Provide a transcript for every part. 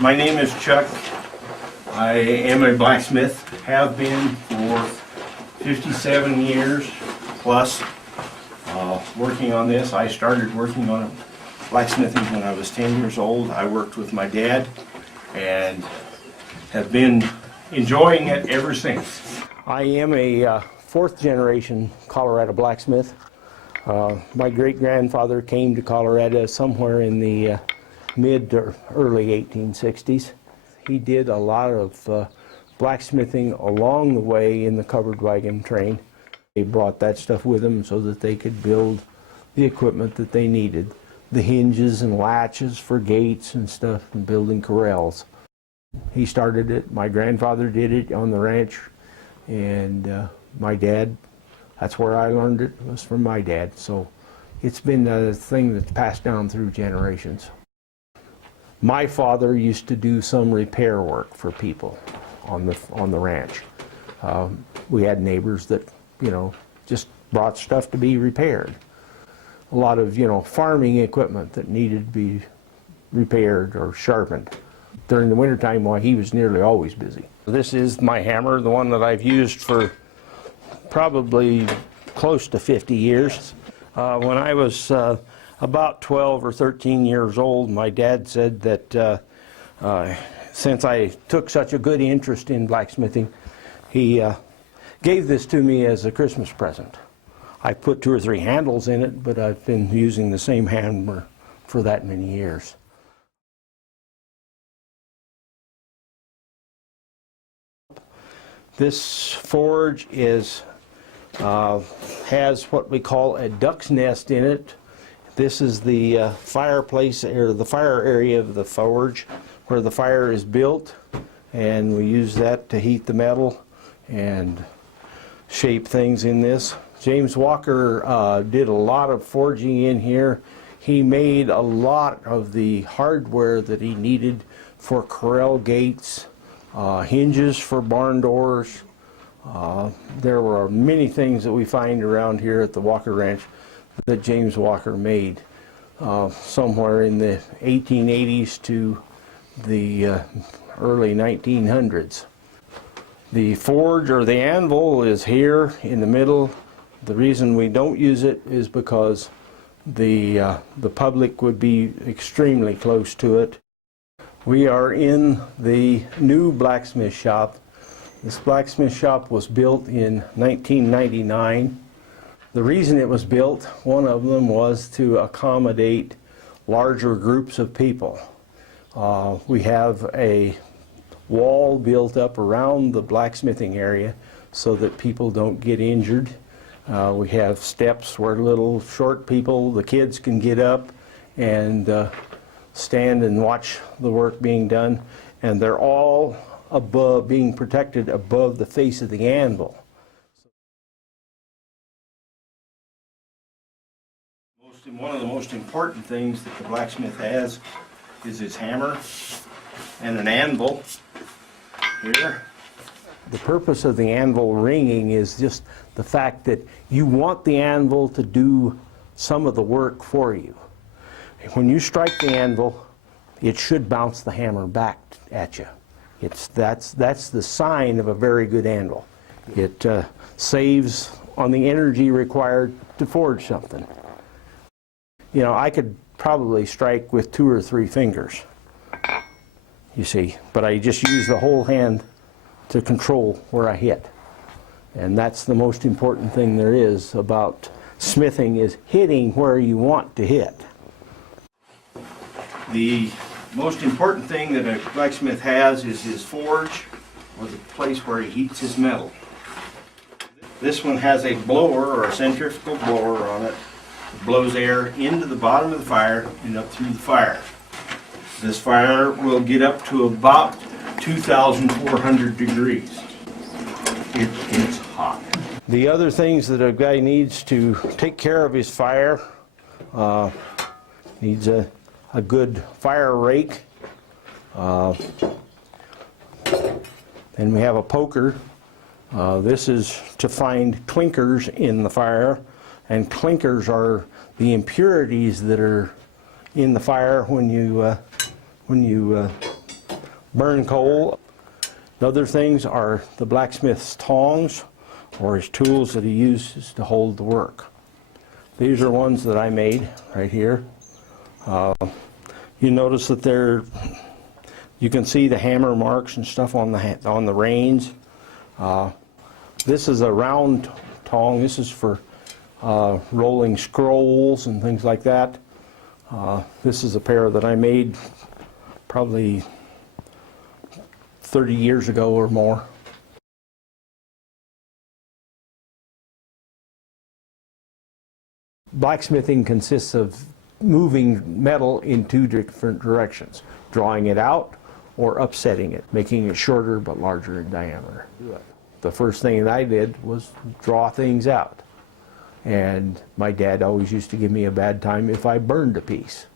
My name is Chuck. I am a blacksmith, have been for 57 years plus working on this. I started working on blacksmithing when I was 10 years old. I worked with my dad and have been enjoying it ever since. I am a fourth generation Colorado blacksmith. My great-grandfather came to Colorado somewhere in the mid to early 1860s. He did a lot of blacksmithing along the way in the covered wagon train. They brought that stuff with them so that they could build the equipment that they needed. The hinges and latches for gates and stuff, and building corrals. He started it, my grandfather did it on the ranch, and my dad, that's where I learned it, was from my dad. So it's been a thing that's passed down through generations. My father used to do some repair work for people on the ranch. We had neighbors that, just brought stuff to be repaired. A lot of, farming equipment that needed to be repaired or sharpened. During the wintertime, well, he was nearly always busy. This is my hammer, the one that I've used for probably close to 50 years. When I was about 12 or 13 years old, my dad said that since I took such a good interest in blacksmithing, he gave this to me as a Christmas present. I put 2 or 3 handles in it, but I've been using the same hammer for that many years. This forge has what we call a duck's nest in it. This is the fireplace, or the fire area of the forge, where the fire is built, and we use that to heat the metal and shape things in this. James Walker did a lot of forging in here. He made a lot of the hardware that he needed for corral gates, hinges for barn doors. There were many things that we find around here at the Walker Ranch that James Walker made somewhere in the 1880s to the early 1900s. The forge, or the anvil, is here in the middle. The reason we don't use it is because the public would be extremely close to it. We are in the new blacksmith shop. This blacksmith shop was built in 1999. The reason it was built, one of them, was to accommodate larger groups of people. We have a wall built up around the blacksmithing area so that people don't get injured. We have steps where little short people, the kids, can get up and stand and watch the work being done, and they're all above, being protected above the face of the anvil. One of the most important things that the blacksmith has is his hammer and an anvil here. The purpose of the anvil ringing is just the fact that you want the anvil to do some of the work for you. When you strike the anvil, it should bounce the hammer back at you. That's the sign of a very good anvil. It saves on the energy required to forge something. I could probably strike with 2 or 3 fingers, you see, but I just use the whole hand to control where I hit. And that's the most important thing there is about smithing, is hitting where you want to hit. The most important thing that a blacksmith has is his forge, or the place where he heats his metal. This one has a blower, or a centrifugal blower, on it. It blows air into the bottom of the fire and up through the fire. This fire will get up to about 2,400 degrees. It gets hot. The other things that a guy needs to take care of his fire, needs a good fire rake. Then we have a poker. This is to find clinkers in the fire, and clinkers are the impurities that are in the fire when you burn coal. Other things are the blacksmith's tongs, or his tools that he uses to hold the work. These are ones that I made right here. You notice that you can see the hammer marks and stuff on the reins. This is a round tong. This is for rolling scrolls and things like that. This is a pair that I made probably 30 years ago or more. Blacksmithing consists of moving metal in two different directions, drawing it out or upsetting it, making it shorter but larger in diameter. The first thing that I did was draw things out. And my dad always used to give me a bad time if I burned a piece.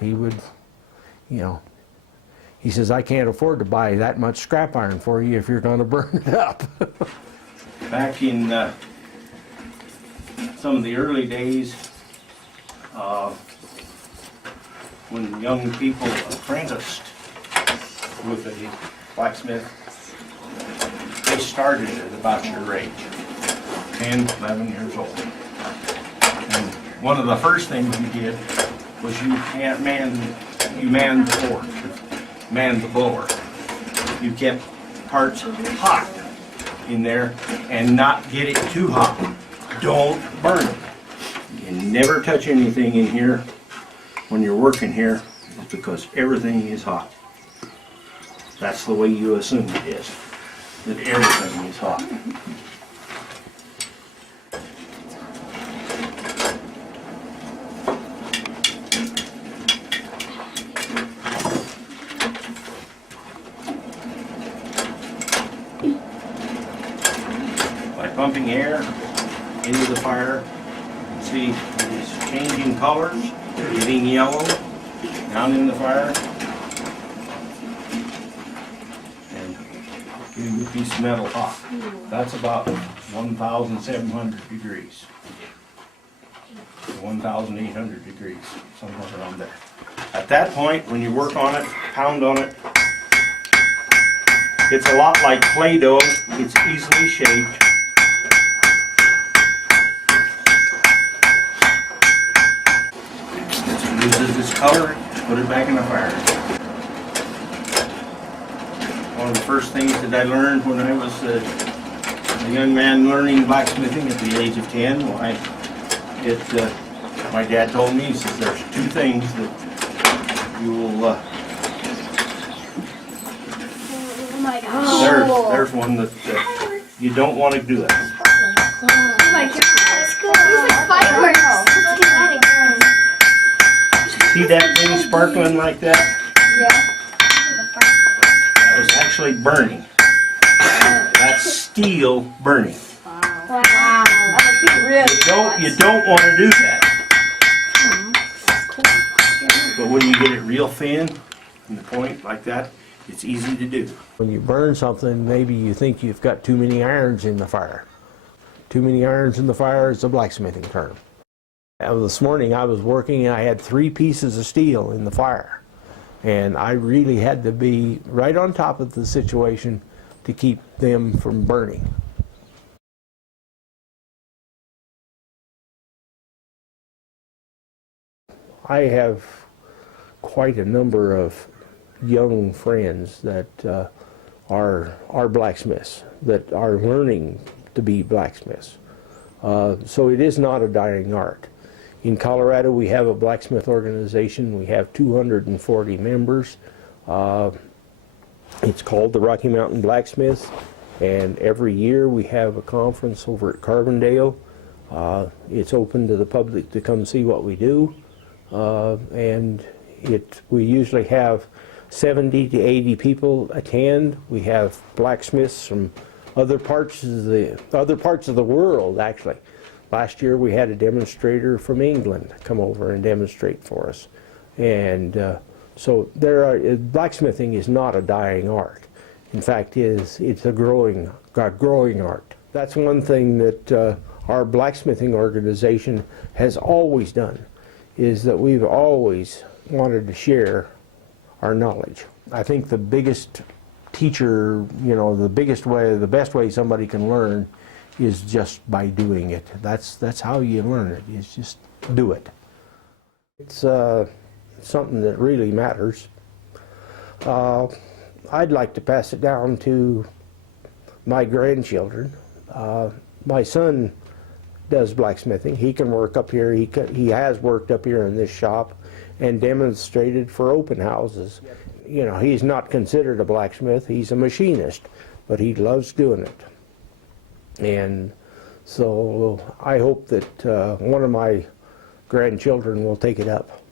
He would, he says, I can't afford to buy that much scrap iron for you if you're going to burn it up. Back in some of the early days, when young people apprenticed with a blacksmith, they started at about your age, 10, 11 years old. And one of the first things you did was you manned the forge, manned the blower. You kept parts hot in there and not get it too hot. Don't burn it. You never touch anything in here when you're working here because everything is hot. That's the way you assume it is, that everything is hot. By pumping air into the fire, see it's changing colors, getting yellow down in the fire, and getting the piece of metal hot. That's about 1,700 degrees, 1,800 degrees, somewhere around there. At that point, when you work on it, pound on it, it's a lot like Play-Doh. It's easily shaped. Loses its color, put it back in the fire. One of the first things that I learned when I was a young man learning blacksmithing at the age of 10, my dad told me, he says, there's two things that you will, oh my gosh. there's one that you don't want to do that. Oh my gosh, that's good. It was like fireworks. Let's get that again. See that thing sparkling like that? Yeah. That was actually burning. That's steel burning. Wow. You don't want to do that. But when you get it real thin, and the point like that, it's easy to do. When you burn something, maybe you think you've got too many irons in the fire. Too many irons in the fire is a blacksmithing term. This morning I was working and I had 3 pieces of steel in the fire. And I really had to be right on top of the situation to keep them from burning. I have quite a number of young friends that are blacksmiths, that are learning to be blacksmiths. So it is not a dying art. In Colorado, we have a blacksmith organization. We have 240 members. It's called the Rocky Mountain Blacksmiths, and every year we have a conference over at Carbondale. It's open to the public to come see what we do, and we usually have 70 to 80 people attend. We have blacksmiths from other parts of the world, actually. Last year we had a demonstrator from England come over and demonstrate for us. And so blacksmithing is not a dying art. In fact, it's a growing art. That's one thing that our blacksmithing organization has always done, is that we've always wanted to share our knowledge. I think the biggest teacher, the best way somebody can learn is just by doing it. That's how you learn it, is just do it. It's something that really matters. I'd like to pass it down to my grandchildren. My son does blacksmithing. He can work up here. He has worked up here in this shop and demonstrated for open houses. He's not considered a blacksmith. He's a machinist, but he loves doing it. And so I hope that one of my grandchildren will take it up.